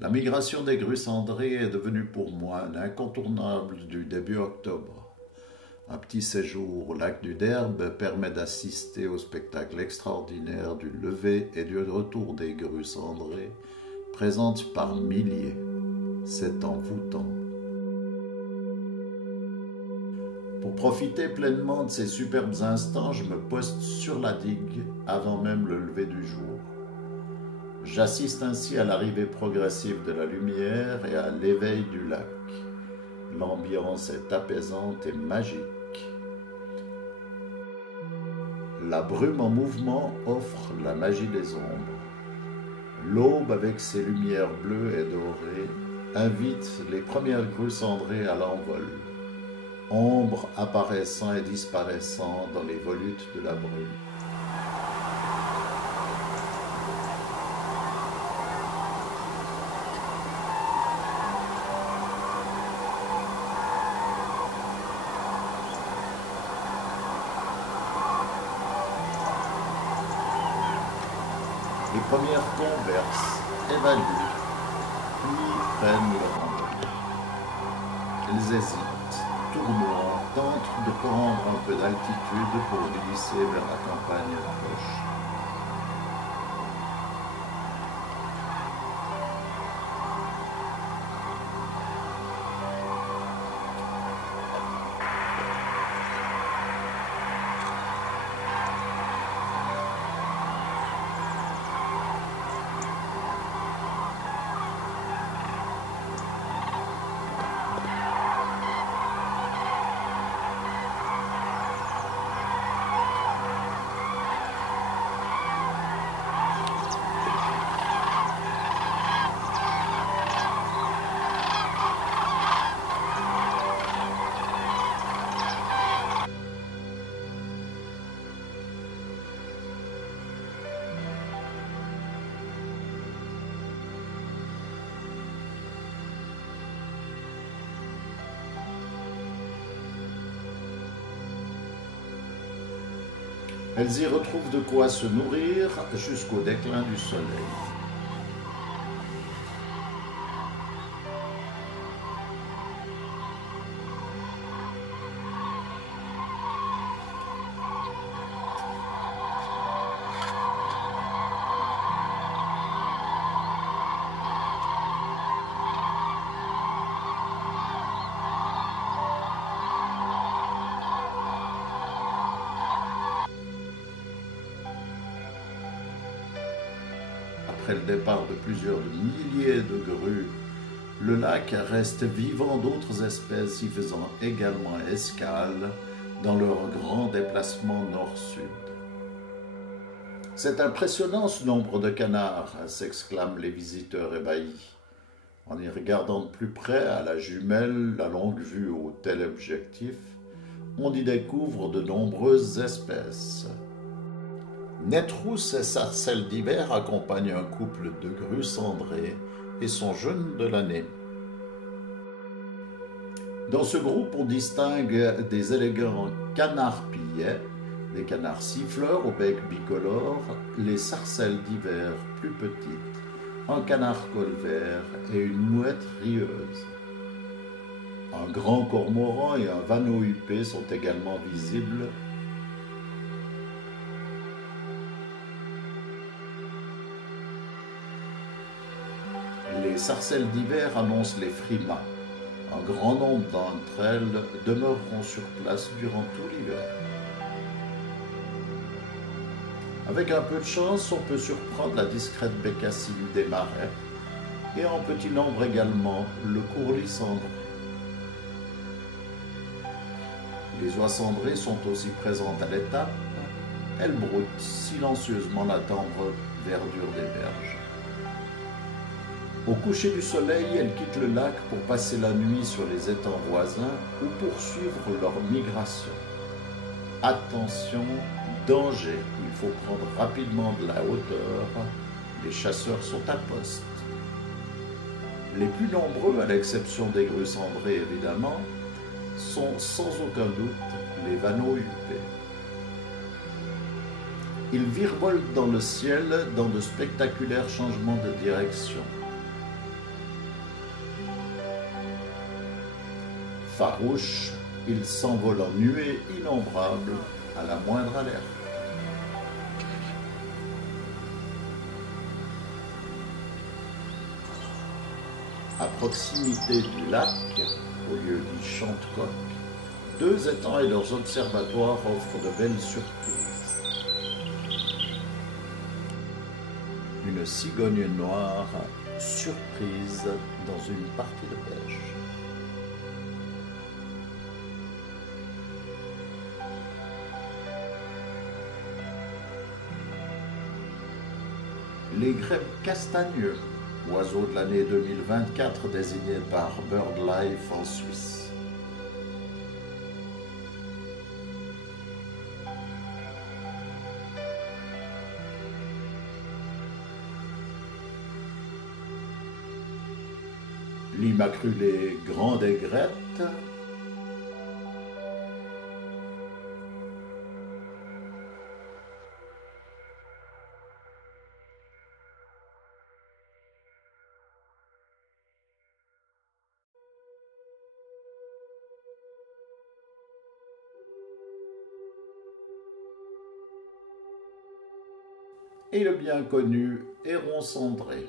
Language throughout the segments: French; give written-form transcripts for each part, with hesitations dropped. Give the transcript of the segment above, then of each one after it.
La migration des grues cendrées est devenue pour moi un incontournable du début octobre. Un petit séjour au lac du Derbe permet d'assister au spectacle extraordinaire du lever et du retour des grues cendrées, présentes par milliers. C'est envoûtant. Pour profiter pleinement de ces superbes instants, je me poste sur la digue avant même le lever du jour. J'assiste ainsi à l'arrivée progressive de la lumière et à l'éveil du lac. L'ambiance est apaisante et magique. La brume en mouvement offre la magie des ombres. L'aube, avec ses lumières bleues et dorées, invite les premières grues cendrées à l'envol, ombre apparaissant et disparaissant dans les volutes de la brume. Les premières conversent, évaluent, puis prennent leur envol. Elles hésitent, tournant, tentent de prendre un peu d'altitude pour glisser vers la campagne proche. Elles y retrouvent de quoi se nourrir jusqu'au déclin du soleil. Après le départ de plusieurs milliers de grues, le lac reste vivant d'autres espèces y faisant également escale dans leur grand déplacement nord-sud. C'est impressionnant ce nombre de canards, s'exclament les visiteurs ébahis. En y regardant de plus près à la jumelle, la longue vue au téléobjectif, on y découvre de nombreuses espèces. Netrousse et sarcelles d'hiver accompagnent un couple de grues cendrées et sont jeunes de l'année. Dans ce groupe, on distingue des élégants canards pillets, des canards siffleurs au bec bicolore, les sarcelles d'hiver plus petites, un canard colvert et une mouette rieuse. Un grand cormoran et un vanneau huppé sont également visibles. Les sarcelles d'hiver annoncent les frimas. Un grand nombre d'entre elles demeureront sur place durant tout l'hiver. Avec un peu de chance, on peut surprendre la discrète bécassine des marais et en petit nombre également le courlis cendré. Les oies cendrées sont aussi présentes à l'étape. Elles broutent silencieusement la tendre verdure des berges. Au coucher du soleil, elles quittent le lac pour passer la nuit sur les étangs voisins ou poursuivre leur migration. Attention, danger, il faut prendre rapidement de la hauteur, les chasseurs sont à poste. Les plus nombreux, à l'exception des grues cendrées évidemment, sont sans aucun doute les vanneaux huppés. Ils virevoltent dans le ciel dans de spectaculaires changements de direction. Farouches, ils s'envolent en nuées innombrables à la moindre alerte. À proximité du lac, au lieu du champ de coq, 2 étangs et leurs observatoires offrent de belles surprises. Une cigogne noire surprise dans une partie de pêche. Les grèbes castagneux, oiseaux de l'année 2024 désignés par BirdLife en Suisse. L'immaculée grande aigrette, et le bien connu héron cendré.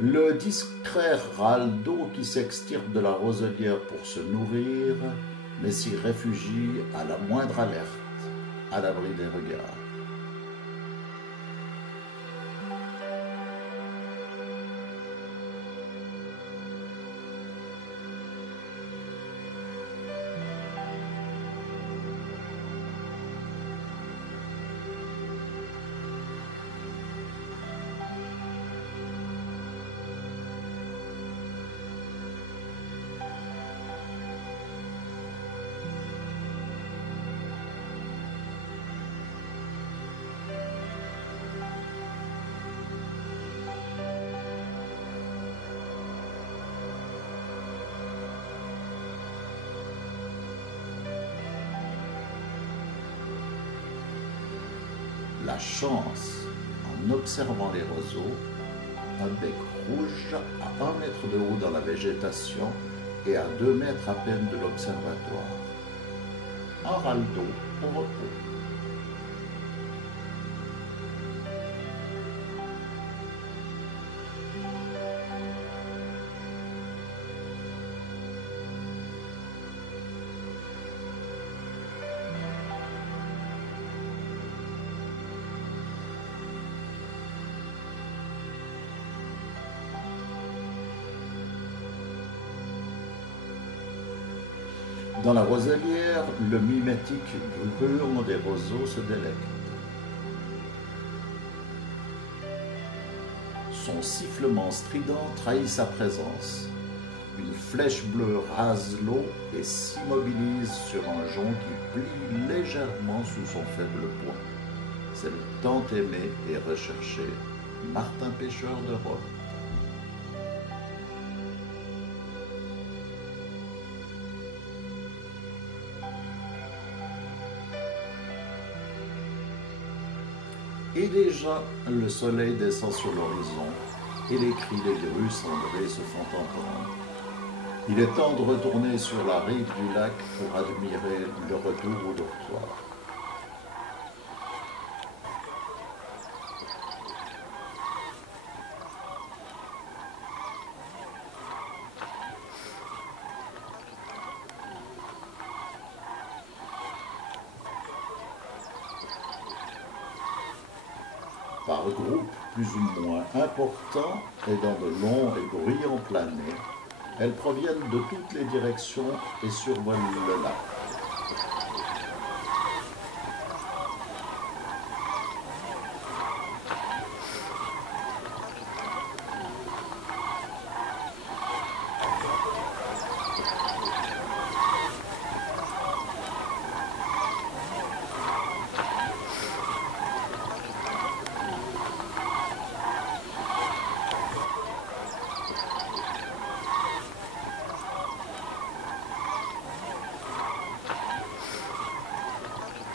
Le discret râle d'eau qui s'extirpe de la roselière pour se nourrir, mais s'y réfugie à la moindre alerte, à l'abri des regards. La chance, en observant les roseaux, un bec rouge à 1 mètre de haut dans la végétation et à 2 mètres à peine de l'observatoire. Un râle d'eau au repos. Dans la roselière, le mimétique bruant des roseaux se délecte. Son sifflement strident trahit sa présence. Une flèche bleue rase l'eau et s'immobilise sur un jonc qui plie légèrement sous son faible poids. C'est le tant aimé et recherché Martin Pêcheur de Rome. Et déjà, le soleil descend sur l'horizon et les cris des grues cendrées se font entendre. Il est temps de retourner sur la rive du lac pour admirer le retour au dortoir. Par groupes plus ou moins importants et dans de longs et bruyants planets, elles proviennent de toutes les directions et survolent le lac.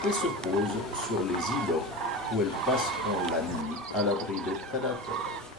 et se posent sur les îlots où elles passeront la nuit à l'abri des prédateurs.